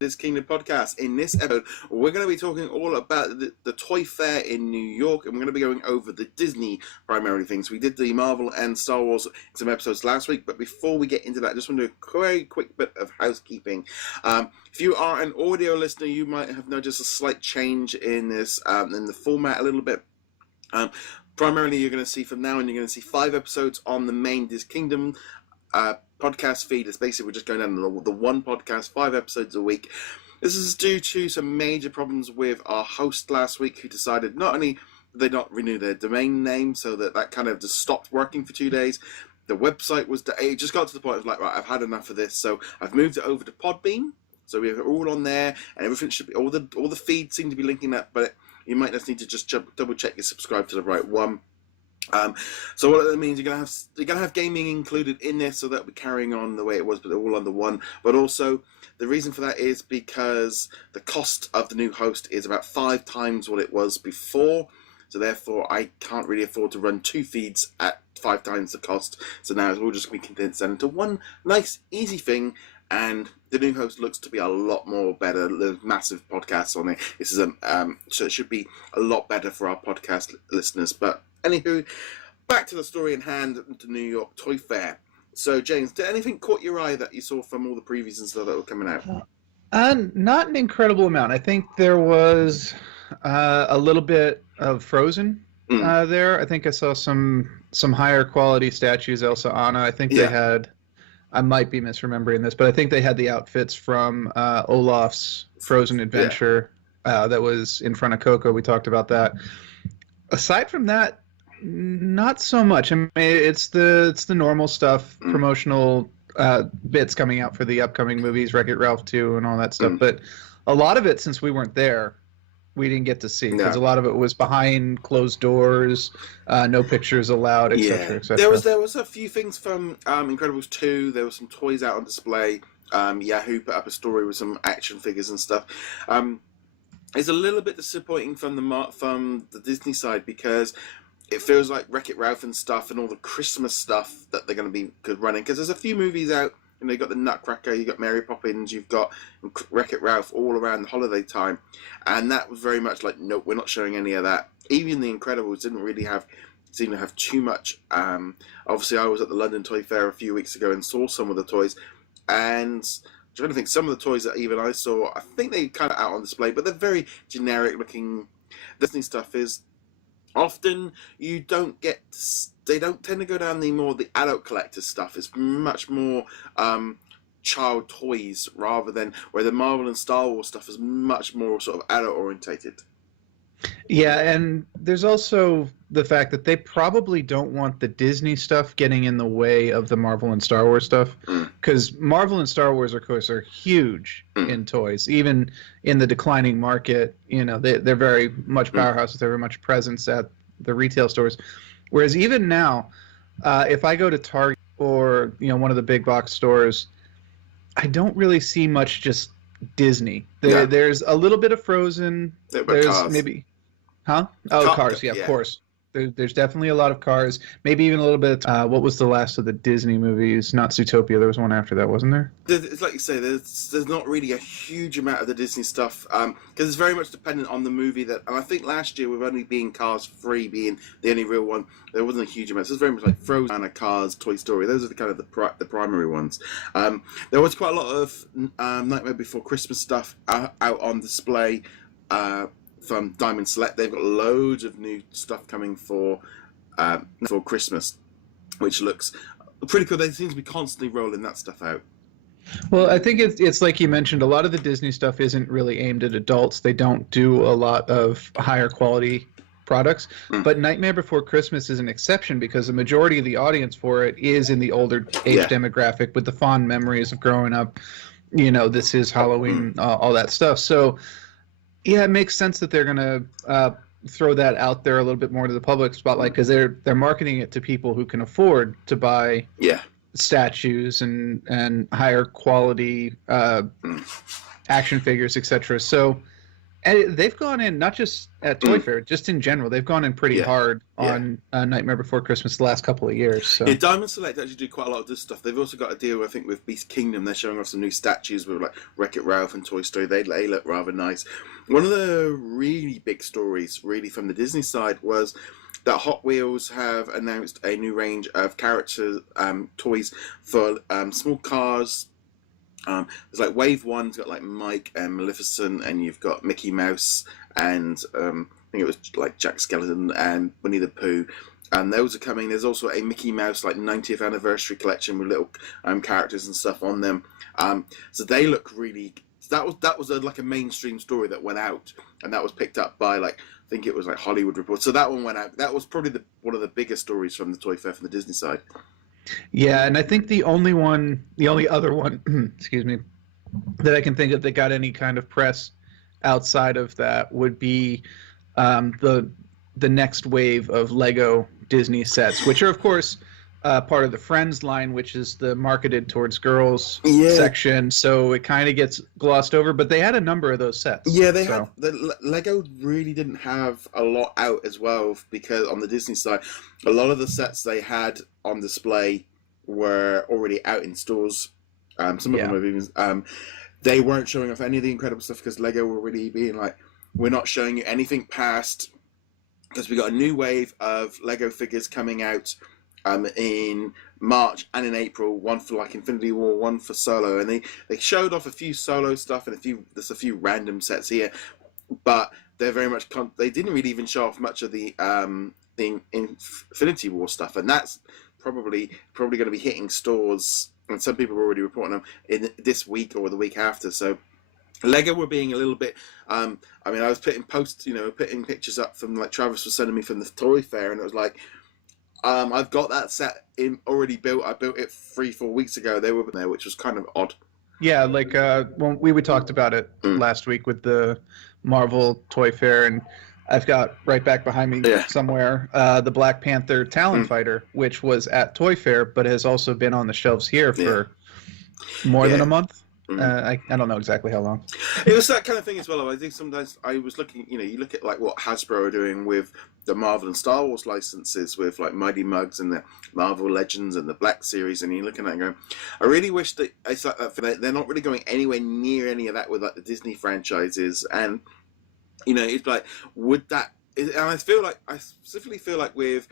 DisKingdom podcast. In this episode, we're going to be talking all about the Toy Fair in New York, and we're going to be going over the Disney primarily things. We did the Marvel and Star Wars some episodes last week, but before we get into that, I just want to do a very quick bit of housekeeping. If you are an audio listener, you might have noticed a slight change in this, in the format a little bit. Primarily, you're going to see from now on, you're going to see 5 episodes on the main DisKingdom podcast feed. Is basically we're just going down the one podcast, 5 episodes a week. This is due to some major problems with our host last week, who decided not only did they not renew their domain name, so that kind of just stopped working for 2 days. The website was, it just got to the point of like, right, I've had enough of this, so I've moved it over to Podbean. So we have it all on there, and everything should be, all the feeds seem to be linking up, but you might just need to just double check you subscribe to the right one. So what that means, you're gonna have gaming included in this, so that we're carrying on the way it was, but they're all under one. But also, the reason for that is because the cost of the new host is about 5 times what it was before. So therefore, I can't really afford to run 2 feeds at 5 times the cost. So now it's all just going to be condensed down into one nice, easy thing. And the new host looks to be a lot more better. There's massive podcasts on it. This is so it should be a lot better for our podcast listeners. But anywho, back to the story in hand, the New York Toy Fair. So, James, did anything caught your eye that you saw from all the previews and stuff that were coming out? Not an incredible amount. I think there was a little bit of Frozen there. I think I saw some higher quality statues. Elsa, Anna. I think they had. I might be misremembering this, but I think they had the outfits from Olaf's Frozen Adventure that was in front of Coco. We talked about that. Aside from that, not so much. I mean, it's the normal stuff, promotional bits coming out for the upcoming movies, Wreck-It Ralph 2 and all that stuff. But a lot of it, since we weren't there, we didn't get to see, because a lot of it was behind closed doors, no pictures allowed, etc. etc. There was a few things from Incredibles 2. There were some toys out on display. Yahoo put up a story with some action figures and stuff. It's a little bit disappointing from the Disney side, because it feels like Wreck-It Ralph and stuff and all the Christmas stuff that they're going to be good running, because there's a few movies out. You know, you've got the Nutcracker, you've got Mary Poppins, you've got Wreck-It Ralph all around the holiday time. And that was very much like, nope, we're not showing any of that. Even The Incredibles didn't really seem to have too much. Obviously, I was at the London Toy Fair a few weeks ago and saw some of the toys. And I'm trying to think, some of the toys that even I saw, I think they kind of out on display, but they're very generic looking. Disney stuff is often they don't tend to go down the adult collector stuff. It's much more child toys, rather than where the Marvel and Star Wars stuff is much more sort of adult orientated. Yeah, and there's also the fact that they probably don't want the Disney stuff getting in the way of the Marvel and Star Wars stuff, because Marvel and Star Wars, of course, are huge in toys. Even in the declining market, you know, they're very much powerhouses. They're very much presence at the retail stores. Whereas even now, if I go to Target or one of the big box stores, I don't really see much just Disney. There's a little bit of Frozen. There's Cars. Maybe, huh? Oh, Cars. Yeah, of course. There's definitely a lot of Cars. Maybe even a little bit. What was the last of the Disney movies? Not Zootopia. There was one after that, wasn't there? It's like you say. There's not really a huge amount of the Disney stuff, because it's very much dependent on the movie. And I think last year, with only being Cars 3 being the only real one, there wasn't a huge amount. So it's very much like Frozen, Cars, Toy Story. Those are the kind of the primary ones. There was quite a lot of Nightmare Before Christmas stuff out on display. From Diamond Select, they've got loads of new stuff coming for Christmas, which looks pretty cool. They seem to be constantly rolling that stuff out. Well, I think it's like you mentioned, a lot of the Disney stuff isn't really aimed at adults. They don't do a lot of higher quality products. But Nightmare Before Christmas is an exception, because the majority of the audience for it is in the older age demographic, with the fond memories of growing up. This is Halloween, all that stuff. So yeah, it makes sense that they're going to throw that out there a little bit more to the public spotlight, because they're marketing it to people who can afford to buy statues and higher quality action figures, etc. So And they've gone in, not just at Toy Fair, just in general. They've gone in pretty hard on Nightmare Before Christmas the last couple of years. So. Yeah, Diamond Select actually do quite a lot of this stuff. They've also got a deal, I think, with DisKingdom. They're showing off some new statues with like Wreck-It Ralph and Toy Story. They look rather nice. One of the really big stories, really from the Disney side, was that Hot Wheels have announced a new range of character toys for small cars. There's like Wave 1's got like Mike and Maleficent, and you've got Mickey Mouse and I think it was like Jack Skellington and Winnie the Pooh. And those are coming. There's also a Mickey Mouse like 90th anniversary collection with little characters and stuff on them. So they look really. That was like a mainstream story that went out, and that was picked up by like I think it was like Hollywood Report. So that one went out. That was probably one of the biggest stories from the Toy Fair from the Disney side. Yeah, and I think the only other one, excuse me, that I can think of that got any kind of press outside of that would be the next wave of Lego Disney sets, which are of course part of the Friends line, which is the marketed towards girls section. So it kind of gets glossed over, but they had a number of those sets. Yeah, they had. Lego really didn't have a lot out as well, because on the Disney side, a lot of the sets they had on display were already out in stores. Some of them were even. They weren't showing off any of the incredible stuff because Lego were really being like, we're not showing you anything past, because we got a new wave of Lego figures coming out in March and in April, one for like Infinity War, one for Solo, and they showed off a few Solo stuff and there's a few random sets here, but they're very much they didn't really even show off much of the Infinity War stuff, and that's probably going to be hitting stores, and some people are already reporting them in this week or the week after. So Lego were being a little bit. I mean, I was putting pictures up from like Travis was sending me from the Toy Fair, and it was like, I've got that set already built. I built it 3-4 weeks ago. They were there, which was kind of odd. Yeah, like when we talked about it last week with the Marvel Toy Fair, and I've got right back behind me somewhere the Black Panther Talon Fighter, which was at Toy Fair, but has also been on the shelves here for more than a month. I don't know exactly how long. It was that kind of thing as well. I think sometimes I was looking, you look at like what Hasbro are doing with the Marvel and Star Wars licenses with like Mighty Mugs and the Marvel Legends and the Black Series, and you're looking at it and going, I really wish that it's like that. They're not really going anywhere near any of that with like the Disney franchises, and it's like, would that? And I specifically feel like with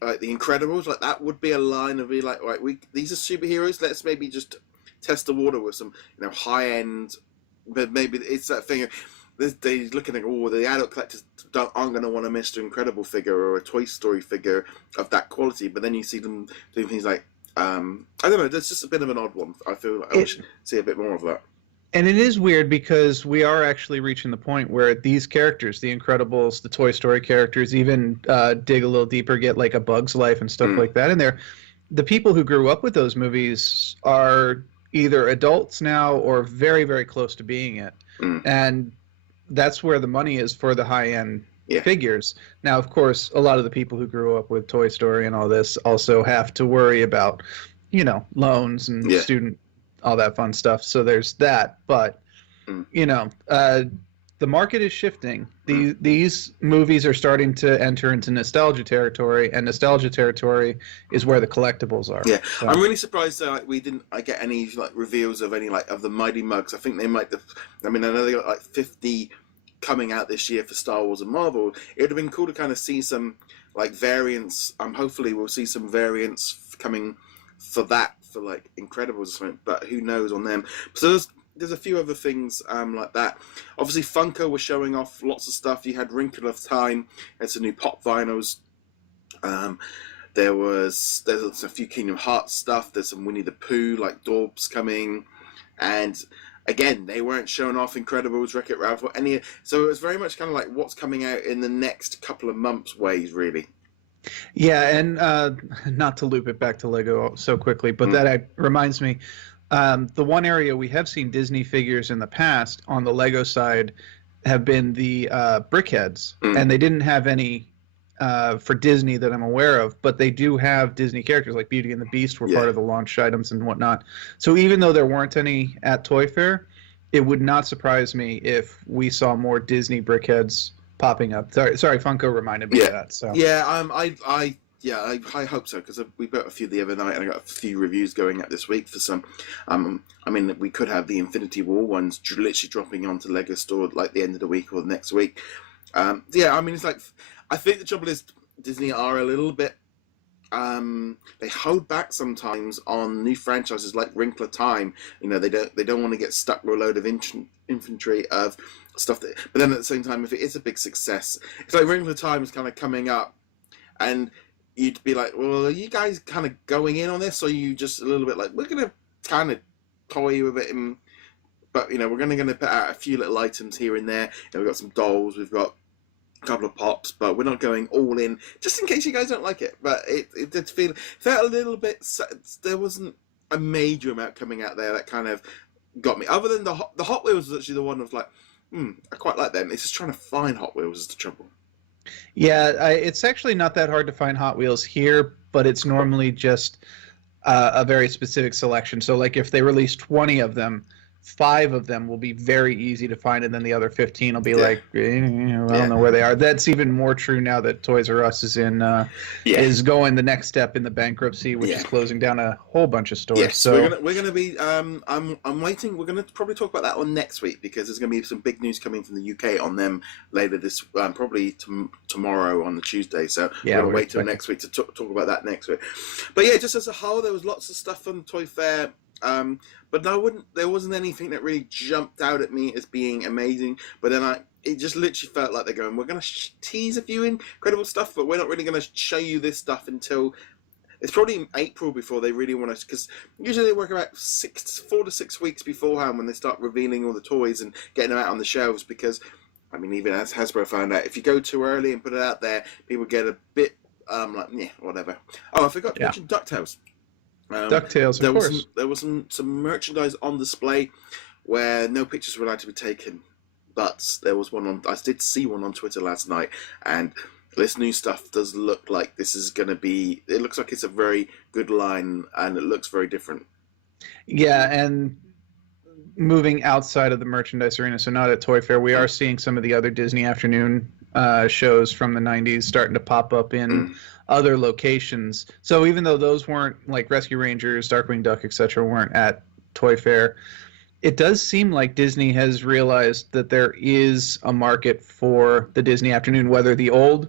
like the Incredibles, like that would be a line of be like, right, these are superheroes. Let's maybe just test the water with some, high end, but maybe it's that thing. They're looking at the adult collectors aren't going to want a Mr. Incredible figure or a Toy Story figure of that quality. But then you see them doing things like I don't know. That's just a bit of an odd one. I feel like I wish see a bit more of that. And it is weird because we are actually reaching the point where these characters, the Incredibles, the Toy Story characters, even dig a little deeper, get like a Bug's Life and stuff like that in there. The people who grew up with those movies are either adults now or very, very close to being it. And that's where the money is for the high-end figures. Now, of course, a lot of the people who grew up with Toy Story and all this also have to worry about, loans and student, all that fun stuff. So there's that. But, the market is shifting. These movies are starting to enter into nostalgia territory, and nostalgia territory is where the collectibles are. Yeah, so. I'm really surprised that we didn't get any reveals of any of the Mighty Mugs. I think they might have. I mean, I know they got 50 coming out this year for Star Wars and Marvel. It would have been cool to kind of see some variants. Hopefully we'll see some variants coming for that for Incredibles or something. But who knows on them? So there's a few other things like that. Obviously, Funko was showing off lots of stuff. You had Wrinkle of Time. Had some new pop vinyls. There's a few Kingdom Hearts stuff. There's some Winnie the Pooh, Dorbs coming. And again, they weren't showing off Incredibles, Wreck-It Ralph, or any. So it was very much kind of like what's coming out in the next couple of months ways, really. Yeah, and not to loop it back to Lego so quickly, but that reminds me. The one area we have seen Disney figures in the past on the Lego side have been the Brickheads, and they didn't have any for Disney that I'm aware of, but they do have Disney characters like Beauty and the Beast were part of the launch items and whatnot. So even though there weren't any at Toy Fair, it would not surprise me if we saw more Disney brickheads popping up. Sorry, Funko reminded me of that. So yeah, I hope so, because we got a few the other night, and I got a few reviews going out this week for some. I mean, we could have the Infinity War ones literally dropping onto Lego Store like the end of the week or the next week. Yeah, I mean, it's like, I think the trouble is Disney are a little bit. They hold back sometimes on new franchises like Wrinkle of Time. You know, they don't want to get stuck with a load of infantry of stuff that. But then at the same time, if it is a big success, it's like Wrinkle of Time is kind of coming up, and you'd be like, well, are you guys kind of going in on this, or are you just a little bit like, we're gonna kind of toy with it, but you know, we're gonna put out a few little items here and there. You know, we've got some dolls, we've got a couple of pops, but we're not going all in, just in case you guys don't like it. But it did felt a little bit. There wasn't a major amount coming out there that kind of got me. Other than the Hot Wheels was actually the one of like, I quite like them. It's just trying to find Hot Wheels is the trouble. Yeah, it's actually not that hard to find Hot Wheels here, but it's normally just a very specific selection. So, like, if they release 20 of them, 5 of them will be very easy to find, and then the other 15 will be like, I don't know where they are. That's even more true now that Toys R Us is is going the next step in the bankruptcy, which is closing down a whole bunch of stores. Yes, so we're gonna be. I'm waiting. We're gonna probably talk about that on next week, because there's gonna be some big news coming from the UK on them later this, probably tomorrow on the Tuesday. So we're gonna wait till next week to talk about that next week. But yeah, just as a whole, there was lots of stuff on the Toy Fair. But there wasn't anything that really jumped out at me as being amazing. But then it just literally felt like they're going, we're going to tease a few incredible stuff, but we're not really going to show you this stuff until it's probably April before they really want to, because usually they work about 4 to 6 weeks beforehand when they start revealing all the toys and getting them out on the shelves. Because, I mean, even as Hasbro found out, if you go too early and put it out there, people get a bit like, whatever. Oh, I forgot to mention DuckTales. DuckTales, of course. There was some merchandise on display where no pictures were allowed to be taken, but there was one on. I did see one on Twitter last night, and this new stuff does look like this is going to be. It looks like it's a very good line, and it looks very different. Yeah, and moving outside of the merchandise arena, so not at Toy Fair, we are seeing some of the other Disney afternoon shows from the 90s starting to pop up in other locations. So even though those weren't, like Rescue Rangers, Darkwing Duck, etc., weren't at Toy Fair, it does seem like Disney has realized that there is a market for the Disney afternoon, whether the old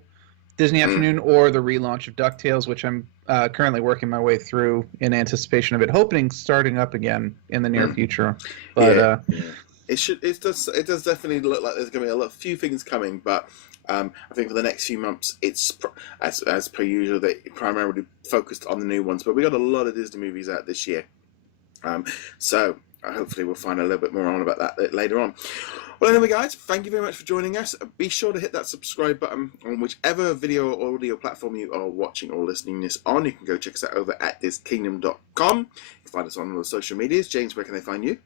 Disney afternoon or the relaunch of DuckTales, which I'm currently working my way through in anticipation of it, hoping starting up again in the near future. But it does definitely look like there's going to be a few things coming, but I think for the next few months, it's as per usual, they primarily focused on the new ones. But we got a lot of Disney movies out this year, so hopefully we'll find a little bit more on about that later on. Well, anyway, guys, thank you very much for joining us. Be sure to hit that subscribe button on whichever video or audio platform you are watching or listening this on. You can go check us out over at DisKingdom.com. You can find us on all the social medias. James, where can they find you?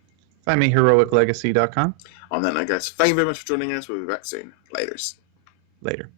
Find me heroiclegacy.com. On that note, guys, thank you very much for joining us. We'll be back soon. Later.